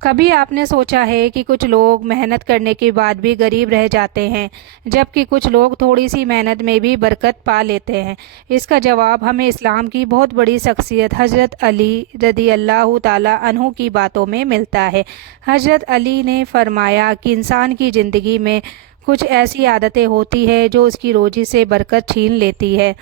کبھی آپ نے سوچا ہے کہ کچھ لوگ محنت کرنے کے بعد بھی غریب رہ جاتے ہیں، جبکہ کچھ لوگ تھوڑی سی محنت میں بھی برکت پا لیتے ہیں؟ اس کا جواب ہمیں اسلام کی بہت بڑی شخصیت حضرت علی رضی اللہ تعالیٰ عنہ کی باتوں میں ملتا ہے۔ حضرت علی نے فرمایا کہ انسان کی زندگی میں کچھ ایسی عادتیں ہوتی ہیں جو اس کی روزی سے برکت چھین لیتی ہے۔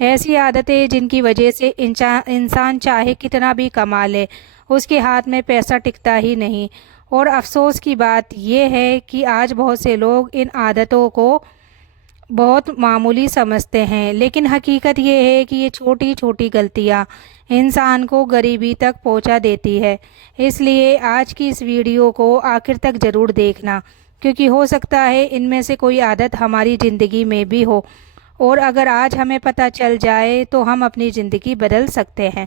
ایسی عادتیں جن کی وجہ سے انسان چاہے کتنا بھی کما لے، اس کے ہاتھ میں پیسہ ٹکتا ہی نہیں۔ اور افسوس کی بات یہ ہے کہ آج بہت سے لوگ ان عادتوں کو بہت معمولی سمجھتے ہیں، لیکن حقیقت یہ ہے کہ یہ چھوٹی چھوٹی غلطیاں انسان کو غریبی تک پہنچا دیتی ہے۔ اس لیے آج کی اس ویڈیو کو آخر تک ضرور دیکھنا، کیونکہ ہو سکتا ہے ان میں سے کوئی عادت ہماری زندگی میں بھی ہو، اور اگر آج ہمیں پتہ چل جائے تو ہم اپنی زندگی بدل سکتے ہیں۔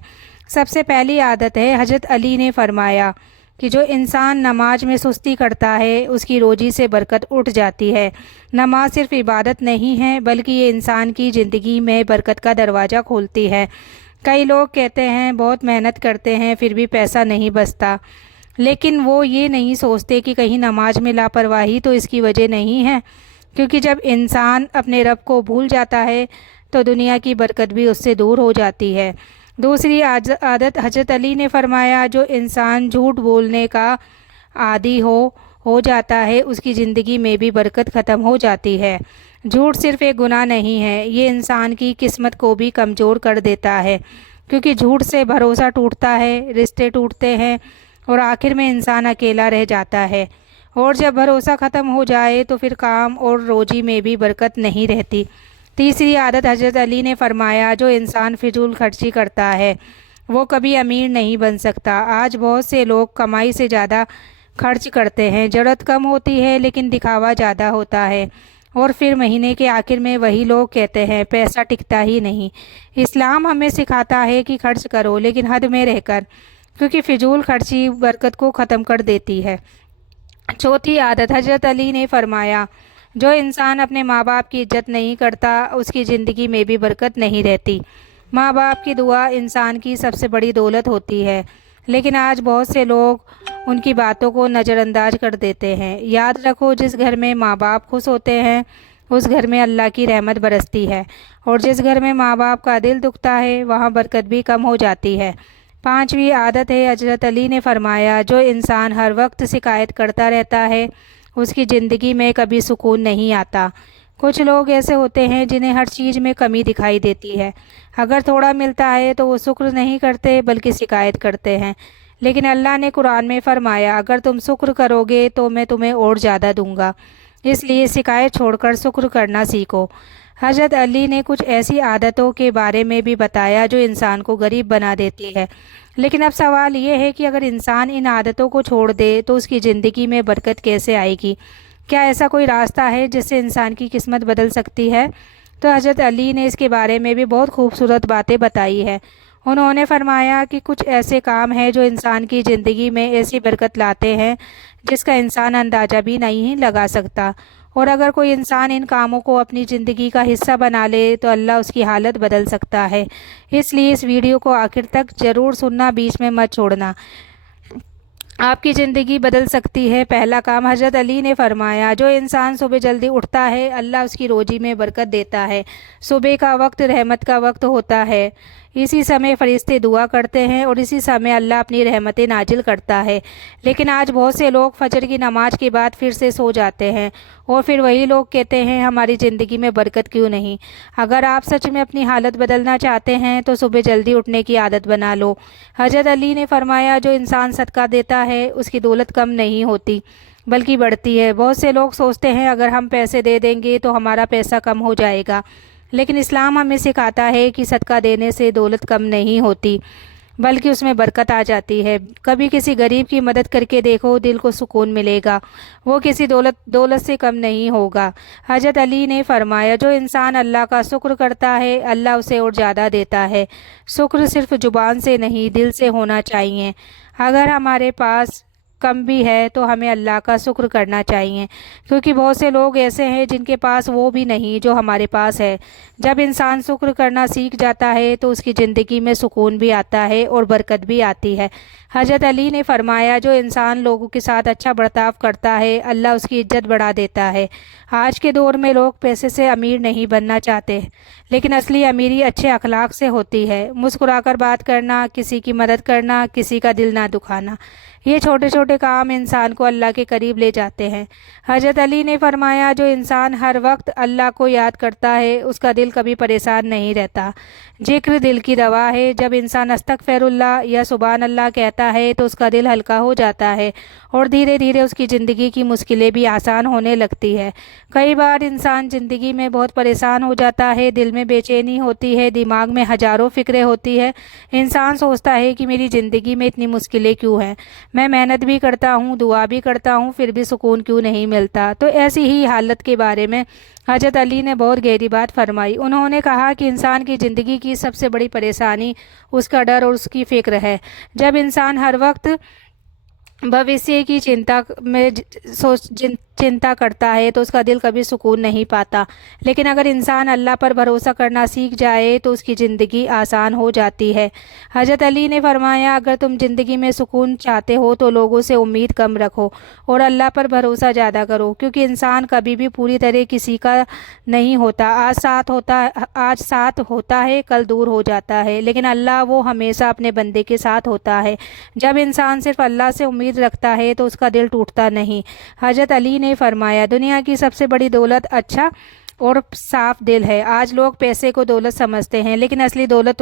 سب سے پہلی عادت ہے، حضرت علی نے فرمایا کہ جو انسان نماز میں سستی کرتا ہے اس کی روزی سے برکت اٹھ جاتی ہے۔ نماز صرف عبادت نہیں ہے بلکہ یہ انسان کی زندگی میں برکت کا دروازہ کھولتی ہے۔ کئی لوگ کہتے ہیں بہت محنت کرتے ہیں پھر بھی پیسہ نہیں بچتا، لیکن وہ یہ نہیں سوچتے کہ کہیں نماز میں لاپرواہی تو اس کی وجہ نہیں ہے، کیونکہ جب انسان اپنے رب کو بھول جاتا ہے تو دنیا کی برکت بھی اس سے دور ہو جاتی ہے۔ دوسری عادت، حضرت علی نے فرمایا جو انسان جھوٹ بولنے کا عادی ہو جاتا ہے اس کی زندگی میں بھی برکت ختم ہو جاتی ہے۔ جھوٹ صرف ایک گناہ نہیں ہے، یہ انسان کی قسمت کو بھی کمزور کر دیتا ہے، کیونکہ جھوٹ سے بھروسہ ٹوٹتا ہے، رشتے ٹوٹتے ہیں اور آخر میں انسان اکیلا رہ جاتا ہے، اور جب بھروسہ ختم ہو جائے تو پھر کام اور روزی میں بھی برکت نہیں رہتی۔ تیسری عادت، حضرت علی نے فرمایا جو انسان فضول خرچی کرتا ہے وہ کبھی امیر نہیں بن سکتا۔ آج بہت سے لوگ کمائی سے زیادہ خرچ کرتے ہیں، ضرورت کم ہوتی ہے لیکن دکھاوا زیادہ ہوتا ہے، اور پھر مہینے کے آخر میں وہی لوگ کہتے ہیں پیسہ ٹکتا ہی نہیں۔ اسلام ہمیں سکھاتا ہے کہ خرچ کرو لیکن حد میں رہ کر، کیونکہ فضول خرچی برکت کو ختم کر دیتی ہے۔ چوتھی عادت، حضرت علی نے فرمایا جو انسان اپنے ماں باپ کی عزت نہیں کرتا اس کی زندگی میں بھی برکت نہیں رہتی۔ ماں باپ کی دعا انسان کی سب سے بڑی دولت ہوتی ہے، لیکن آج بہت سے لوگ ان کی باتوں کو نظر انداز کر دیتے ہیں۔ یاد رکھو جس گھر میں ماں باپ خوش ہوتے ہیں اس گھر میں اللہ کی رحمت برستی ہے، اور جس گھر میں ماں باپ کا دل دکھتا ہے وہاں برکت بھی کم ہو جاتی ہے۔ پانچویں عادت ہے، حضرت علی نے فرمایا جو انسان ہر وقت شکایت کرتا رہتا ہے اس کی زندگی میں کبھی سکون نہیں آتا۔ کچھ لوگ ایسے ہوتے ہیں جنہیں ہر چیز میں کمی دکھائی دیتی ہے، اگر تھوڑا ملتا ہے تو وہ شکر نہیں کرتے بلکہ شکایت کرتے ہیں، لیکن اللہ نے قرآن میں فرمایا اگر تم شکر کرو گے تو میں تمہیں اور زیادہ دوں گا، اس لیے شکایت چھوڑ کر شکر کرنا سیکھو۔ حضرت علی نے کچھ ایسی عادتوں کے بارے میں بھی بتایا جو انسان کو غریب بنا دیتی ہے، لیکن اب سوال یہ ہے کہ اگر انسان ان عادتوں کو چھوڑ دے تو اس کی زندگی میں برکت کیسے آئے گی؟ کیا ایسا کوئی راستہ ہے جس سے انسان کی قسمت بدل سکتی ہے؟ تو حضرت علی نے اس کے بارے میں بھی بہت خوبصورت باتیں بتائی ہیں۔ انہوں نے فرمایا کہ کچھ ایسے کام ہیں جو انسان کی زندگی میں ایسی برکت لاتے ہیں جس کا انسان اندازہ بھی نہیں لگا سکتا، اور اگر کوئی انسان ان کاموں کو اپنی زندگی کا حصہ بنا لے تو اللہ اس کی حالت بدل سکتا ہے۔ اس لیے اس ویڈیو کو آخر تک ضرور سننا، بیچ میں مت چھوڑنا، آپ کی زندگی بدل سکتی ہے۔ پہلا کام، حضرت علی نے فرمایا جو انسان صبح جلدی اٹھتا ہے اللہ اس کی روزی میں برکت دیتا ہے۔ صبح کا وقت رحمت کا وقت ہوتا ہے، اسی سمے فرشتے دعا کرتے ہیں اور اسی سمے اللہ اپنی رحمتیں نازل کرتا ہے، لیکن آج بہت سے لوگ فجر کی نماز کے بعد پھر سے سو جاتے ہیں، اور پھر وہی لوگ کہتے ہیں ہماری زندگی میں برکت کیوں نہیں؟ اگر آپ سچ میں اپنی حالت بدلنا چاہتے ہیں تو صبح جلدی اٹھنے کی عادت بنا لو۔ حضرت علی نے فرمایا جو انسان صدقہ دیتا ہے اس کی دولت کم نہیں ہوتی بلکہ بڑھتی ہے۔ بہت سے لوگ سوچتے ہیں اگر ہم پیسے دے دیں گے تو ہمارا پیسہ کم ہو جائے گا، لیکن اسلام ہمیں سکھاتا ہے کہ صدقہ دینے سے دولت کم نہیں ہوتی بلکہ اس میں برکت آ جاتی ہے۔ کبھی کسی غریب کی مدد کر کے دیکھو، دل کو سکون ملے گا، وہ کسی دولت سے کم نہیں ہوگا۔ حضرت علی نے فرمایا جو انسان اللہ کا شکر کرتا ہے اللہ اسے اور زیادہ دیتا ہے۔ شکر صرف زبان سے نہیں دل سے ہونا چاہیے۔ اگر ہمارے پاس کم بھی ہے تو ہمیں اللہ کا شکر کرنا چاہیے، کیونکہ بہت سے لوگ ایسے ہیں جن کے پاس وہ بھی نہیں جو ہمارے پاس ہے۔ جب انسان شکر کرنا سیکھ جاتا ہے تو اس کی زندگی میں سکون بھی آتا ہے اور برکت بھی آتی ہے۔ حضرت علی نے فرمایا جو انسان لوگوں کے ساتھ اچھا برتاؤ کرتا ہے اللہ اس کی عزت بڑھا دیتا ہے۔ آج کے دور میں لوگ پیسے سے امیر نہیں بننا چاہتے، لیکن اصلی امیری اچھے اخلاق سے ہوتی ہے۔ مسکرا کر بات کرنا، کسی کی مدد کرنا، کسی کا دل نہ دکھانا، یہ چھوٹے چھوٹے کام انسان کو اللہ کے قریب لے جاتے ہیں۔ حضرت علی نے فرمایا جو انسان ہر وقت اللہ کو یاد کرتا ہے اس کا دل کبھی پریشان نہیں رہتا۔ ذکر دل کی دوا ہے۔ جب انسان استغفر اللہ یا سبحان اللہ کہتا ہے تو اس کا دل ہلکا ہو جاتا ہے اور دھیرے دھیرے اس کی زندگی کی مشکلیں بھی آسان ہونے لگتی ہے۔ کئی بار انسان زندگی میں بہت پریشان ہو جاتا ہے، دل میں بے چینی ہوتی ہے، دماغ میں ہزاروں فکریں ہوتی ہے۔ انسان سوچتا ہے کہ میری زندگی میں اتنی مشکلیں کیوں ہیں، میں محنت بھی کرتا ہوں، دعا بھی کرتا ہوں، پھر بھی سکون کیوں نہیں ملتا۔ تو ایسی ہی حالت کے بارے میں حضرت علی نے بہت گہری بات فرمائی۔ انہوں نے کہا کہ انسان کی زندگی کی سب سے بڑی پریشانی اس کا ڈر اور اس کی فکر ہے۔ جب انسان ہر وقت بھوشیہ کی چنتا کرتا ہے تو اس کا دل کبھی سکون نہیں پاتا، لیکن اگر انسان اللہ پر بھروسہ کرنا سیکھ جائے تو اس کی زندگی آسان ہو جاتی ہے۔ حضرت علی نے فرمایا اگر تم زندگی میں سکون چاہتے ہو تو لوگوں سے امید کم رکھو اور اللہ پر بھروسہ زیادہ کرو، کیونکہ انسان کبھی بھی پوری طرح کسی کا نہیں ہوتا۔ آج ساتھ ہوتا ہے، کل دور ہو جاتا ہے، لیکن اللہ وہ ہمیشہ اپنے بندے کے ساتھ ہوتا ہے۔ جب انسان صرف اللہ سے امید رکھتا ہے تو اس کا دل ٹوٹتا نہیں۔ حضرت علی نے فرمایا دنیا کی سب سے بڑی دولت اچھا اور صاف دل ہے۔ آج لوگ پیسے کو دولت سمجھتے ہیں، لیکن اصلی دولت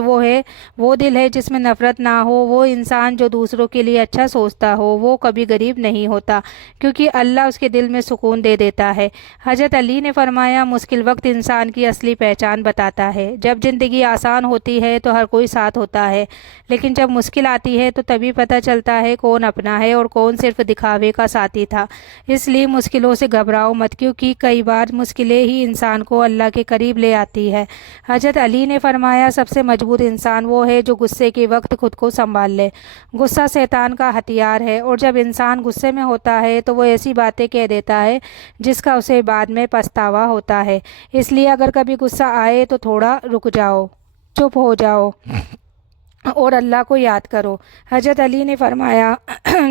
وہ دل ہے جس میں نفرت نہ ہو۔ وہ انسان جو دوسروں کے لیے اچھا سوچتا ہو وہ کبھی غریب نہیں ہوتا، کیونکہ اللہ اس کے دل میں سکون دے دیتا ہے۔ حضرت علی نے فرمایا مشکل وقت انسان کی اصلی پہچان بتاتا ہے۔ جب زندگی آسان ہوتی ہے تو ہر کوئی ساتھ ہوتا ہے، لیکن جب مشکل آتی ہے تو تبھی پتہ چلتا ہے کون اپنا ہے اور کون صرف دکھاوے کا ساتھی تھا۔ اس لیے مشکلوں سے گھبراؤ مت، کیونکہ کئی بار مشکلیں ہی انسان کو اللہ کے قریب لے آتی ہے۔ حضرت علی نے فرمایا سب سے مضبوط انسان وہ ہے جو غصے کے وقت خود کو سنبھال لے۔ غصہ شیطان کا ہتھیار ہے، اور جب انسان غصے میں ہوتا ہے تو وہ ایسی باتیں کہہ دیتا ہے جس کا اسے بعد میں پچھتاوا ہوتا ہے۔ اس لیے اگر کبھی غصہ آئے تو تھوڑا رک جاؤ، چپ ہو جاؤ اور اللہ کو یاد کرو۔ حضرت علی نے فرمایا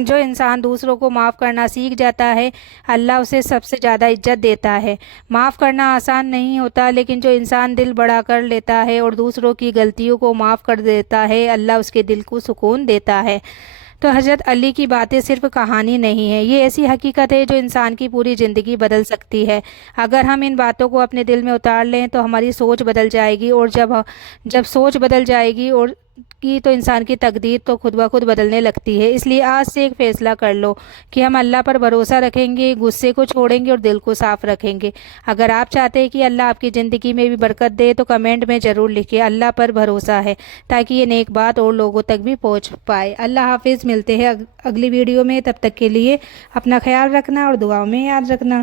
جو انسان دوسروں کو معاف کرنا سیکھ جاتا ہے اللہ اسے سب سے زیادہ عزت دیتا ہے۔ معاف کرنا آسان نہیں ہوتا، لیکن جو انسان دل بڑا کر لیتا ہے اور دوسروں کی غلطیوں کو معاف کر دیتا ہے اللہ اس کے دل کو سکون دیتا ہے۔ تو حضرت علی کی باتیں صرف کہانی نہیں ہے، یہ ایسی حقیقت ہے جو انسان کی پوری زندگی بدل سکتی ہے۔ اگر ہم ان باتوں کو اپنے دل میں اتار لیں تو ہماری سوچ بدل جائے گی، اور جب سوچ بدل جائے گی تو انسان کی تقدیر تو خود بخود بدلنے لگتی ہے۔ اس لیے آج سے ایک فیصلہ کر لو کہ ہم اللہ پر بھروسہ رکھیں گے، غصے کو چھوڑیں گے اور دل کو صاف رکھیں گے۔ اگر آپ چاہتے ہیں کہ اللہ آپ کی زندگی میں بھی برکت دے تو کمنٹ میں ضرور لکھیں اللہ پر بھروسہ ہے، تاکہ یہ نیک بات اور لوگوں تک بھی پہنچ پائے۔ اللہ حافظ، ملتے ہیں اگلی ویڈیو میں، تب تک کے لیے اپنا خیال رکھنا اور دعاؤں میں یاد رکھنا۔